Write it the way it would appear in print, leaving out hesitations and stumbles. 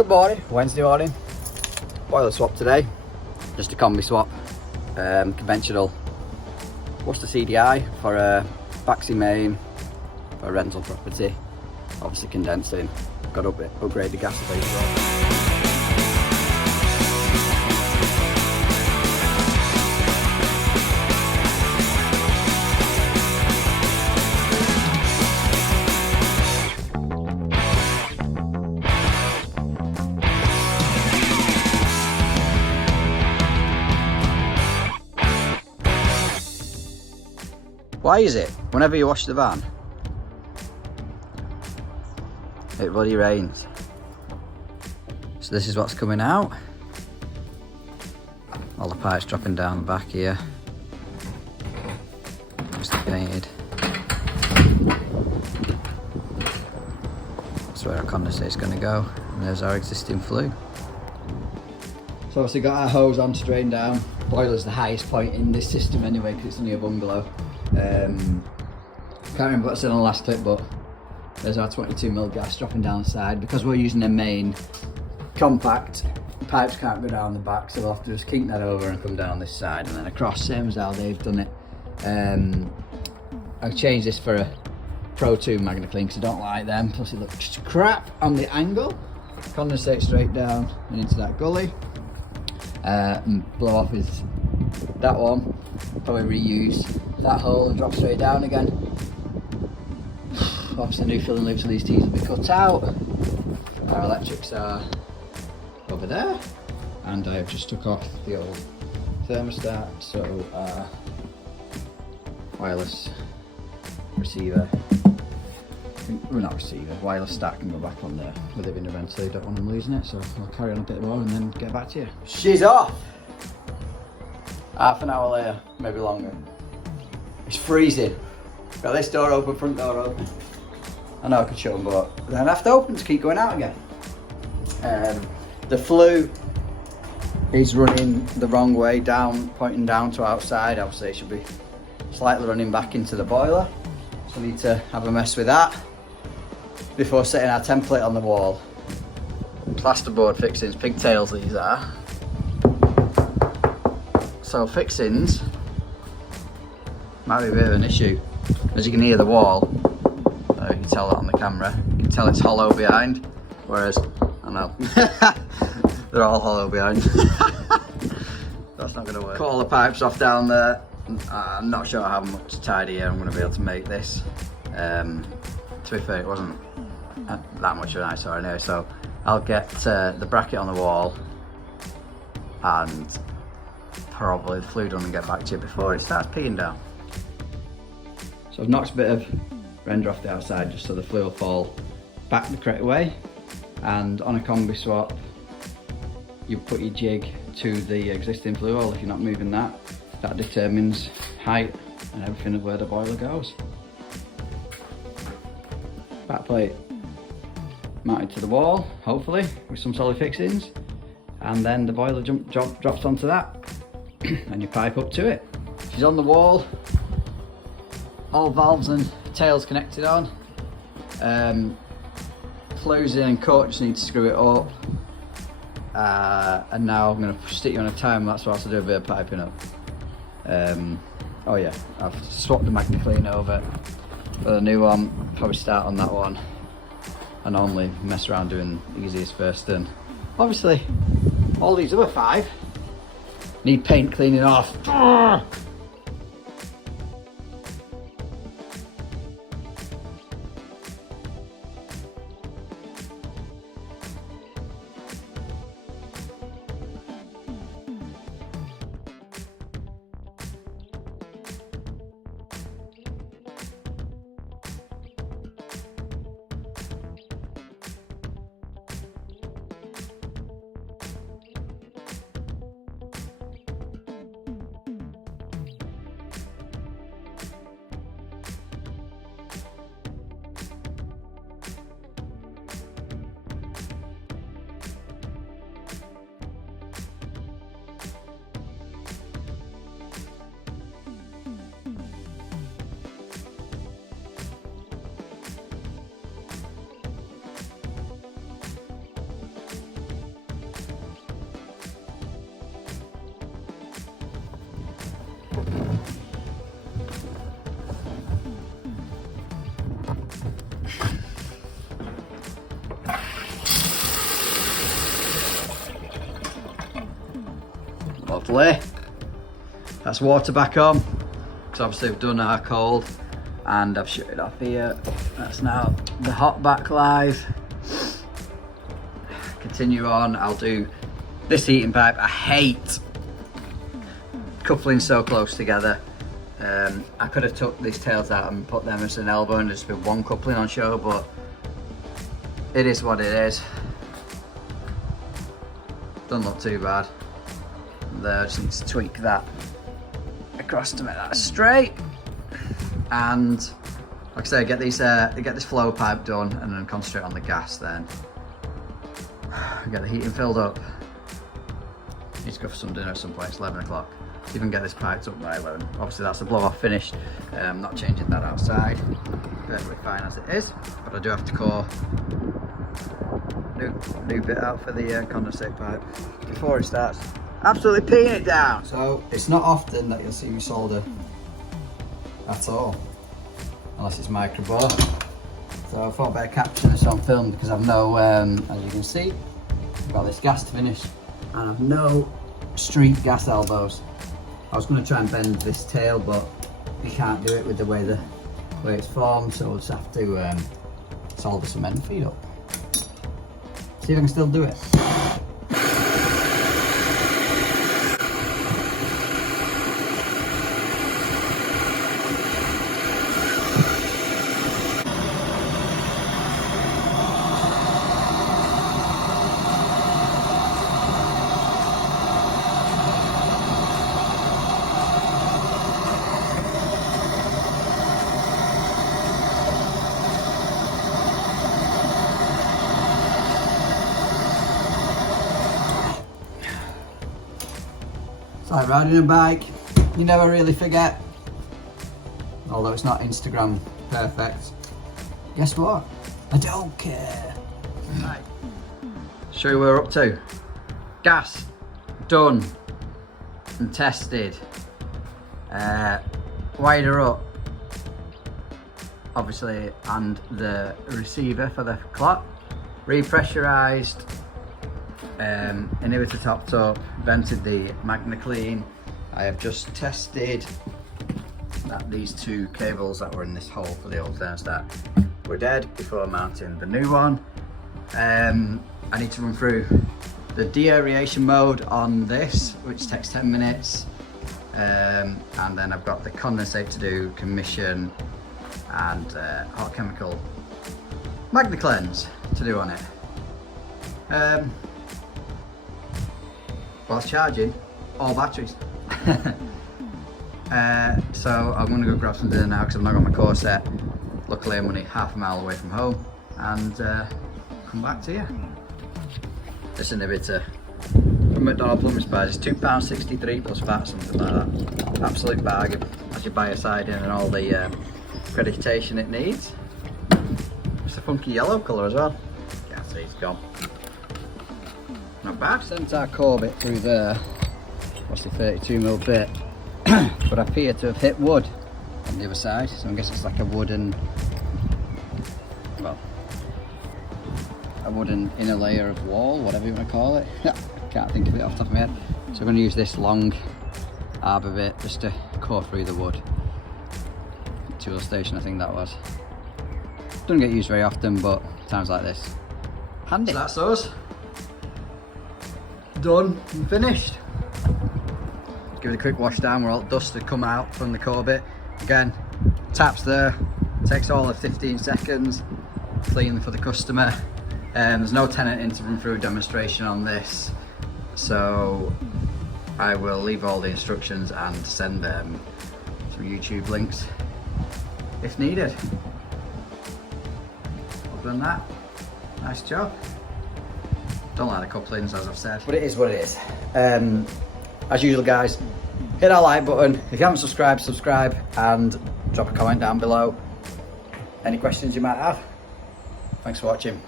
Good morning, Wednesday morning. Boiler swap today. Just a combi swap. Conventional. What's the CDI for a baxi main for a rental property? Obviously condensing. Got to upgrade the gas phase as well. Why is it whenever you wash the van, it bloody rains? So this is what's coming out. All the pipes dropping down the back here. Just painted. That's where our condensate is going to go. And there's our existing flue. So obviously got our hose on to drain down. Boiler's the highest point in this system anyway because it's only a bungalow. Can't remember what's in on the last clip, but there's our 22mm gas dropping down the side. Because we're using a main compact, the pipes can't go down the back, so we'll have to just kink that over and come down this side and then across, same as how they've done it. I've changed this for a Pro 2 Magna Clean because I don't like them, plus it looks crap on the angle. Condensate straight down and into that gully, and blow off with that one. Probably reuse that hole and drop straight down again. Obviously new filling loops of these tees will be cut out. Our electrics are over there, and I've just took off the old thermostat, so our wireless receiver, well not receiver, wireless stack can go back on there. With it being a rental, don't want them losing it, so I'll carry on a bit more and then get back to you. She's off! Half an hour later, maybe longer. It's freezing. Got this door open, front door open. I know I could shut them, but then I have to open to keep going out again. The flue is running the wrong way down, pointing down to outside. Obviously it should be slightly running back into the boiler. So I need to have a mess with that before setting our template on the wall. Plasterboard fixings, pigtails these are. So fixings might be a bit of an issue. As you can hear the wall, you can tell that on the camera. You can tell it's hollow behind, whereas, I know, they're all hollow behind. That's not going to work. Cut all the pipes off down there. I'm not sure how much tidier I'm going to be able to make this. To be fair, it wasn't that much of an eyesore anyway, so I'll get the bracket on the wall and probably the flue done and get back to you before it starts peeing down. So I've knocked a bit of render off the outside just so the flue will fall back the correct way, and on a combi swap you put your jig to the existing flue hole. If you're not moving that, that determines height and everything of where the boiler goes. Back plate mounted to the wall, hopefully, with some solid fixings, and then the boiler drops onto that and you pipe up to it. She's on the wall, all valves and tails connected on. Flue's in and cut, just need to screw it up. And now I'm going to stick you on a time lapse whilst I do a bit of piping up. Oh yeah, I've swapped the Magna Clean over for the new one. Probably start on that one. I normally mess around doing the easiest first, and obviously all these other 5 need paint cleaning off. hopefully. That's water back on, because obviously we've done our cold, and I've shut it off here. That's now the hot back live. Continue on, I'll do this heating pipe. I hate coupling so close together. I could have took these tails out and put them as an elbow and just with one coupling on show, but it is what it is. Doesn't look too bad. There, just need to tweak that across to make that straight. And like I say, get this flow pipe done and then concentrate on the gas then. Get the heating filled up. Need to go for some dinner at some point. It's 11 o'clock. Even get this piped up by 11. Obviously that's the blow off finished. I'm not changing that outside. Perfectly fine as it is. But I do have to core new bit out for the condensate pipe before it starts absolutely peeing it down. So it's not often that you'll see me solder at all, unless it's micro bore. So I thought I'd better capture this on film, because I've no, as you can see, I've got this gas to finish and I've no street gas elbows. I was going to try and bend this tail, but you can't do it with the way it's formed, so we'll just have to solder some end feed up. See if I can still do it. It's like riding a bike, you never really forget. Although it's not Instagram perfect. Guess what? I don't care. Right. Show you where we're up to. Gas done and tested. Wired her up, obviously, and the receiver for the clock. Repressurized. Inhibitor topped up, vented the Magna Clean. I have just tested that these two cables that were in this hole for the old thermostat were dead before mounting the new one. I need to run through the de-aeration mode on this, which takes 10 minutes. And then I've got the condensate to do, commission, and hot chemical Magna Cleanse to do on it. Whilst charging all batteries. So I'm going to go grab some dinner now, because I've not got my core set. Luckily I'm only half a mile away from home, and come back to you. This inhibitor from McDonald's Plumbing Supplies is £2.63 plus VAT, something like that. Absolute bargain as you buy a siding and all the accreditation it needs. It's a funky yellow colour as well. Can't see, it's gone. Not bad. Sent our core bit through there. What's the 32mm bit? But I appear to have hit wood on the other side, so I guess it's like a wooden, well, a wooden inner layer of wall, whatever you want to call it. Can't think of it off the top of my head. So I'm going to use this long arbor bit just to core through the wood. Tool station, I think that was. Doesn't get used very often, but times like this, handy. So that's us. Done and finished. Give it a quick wash down where all the dust had come out from the core bit. Again, taps there, takes all of 15 seconds, clean for the customer. There's no tenant in to run through a demonstration on this, so I will leave all the instructions and send them some YouTube links if needed. Other than that, nice job. Don't like the couplings, as I've said, but it is what it is. As usual, guys, hit that like button. If you haven't subscribed, subscribe, and drop a comment down below. Any questions you might have. Thanks for watching.